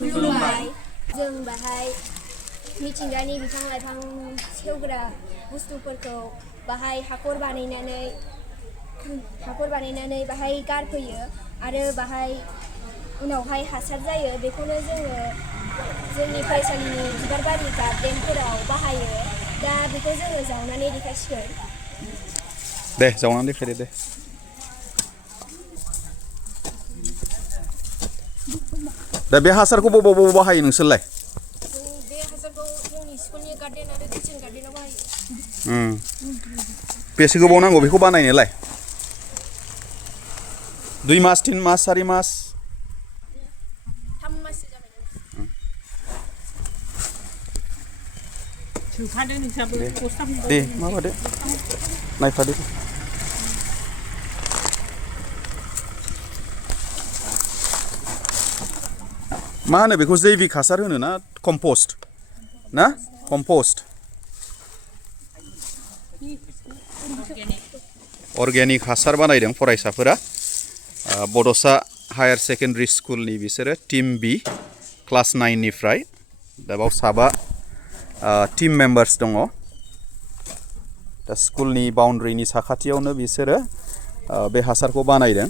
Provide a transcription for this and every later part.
खुलुमबाय जों बाहाय मिथिंगानि बिफां लाइफां सेवग्रा बुस्थुफोरखौ बाहाय हाखर बानायनानै बाहाय गारफैयो आरो बाहाय उनावहाय हासार जायो बेखौनो जोङो जोंनि फरायसालिनि बिबारबारि गार्डेनफोराव बाहायो दा बेखौ जोङो जावनानै देखायसिगोन दे जावनानै देखायदो दे दा बे हासारखौ बबाव बाहायो नोंसोरलाय बे हासारखौ जोंनि स्कुलनि गार्डेन आरो किचेन गार्डेनाव बाहायो बेसे गोबाव नांगौ बेखौ बानायनोलाय 2 मास 3 मास 4 मास 3 माससो जाबाय सोफादो नोंसाबो दे माबादो नायफादो मा होनो बेखौ जैबिक हासार होनो ना कम्पस्ट ना कम्पस्ट अर्गेनिक हासार बानायदों फरायसाफोरा बड'सा हायार सेकेन्डारि स्कुलनि बिसोरो टीम बी क्लास 9 निफ्राय दा बाव साबा टीम मेम्बार्स दङ दा स्कुलनि बाउन्ड्रिनि साखाथियावनो बिसोरो बे हासारखौ बानायदों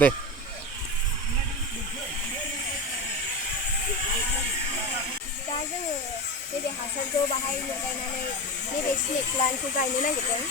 दे दा जोङो नैबे हासारखौ बाहाय लगायनानै नैबे स्नेक प्लान्टखौ गायनो नागिरदों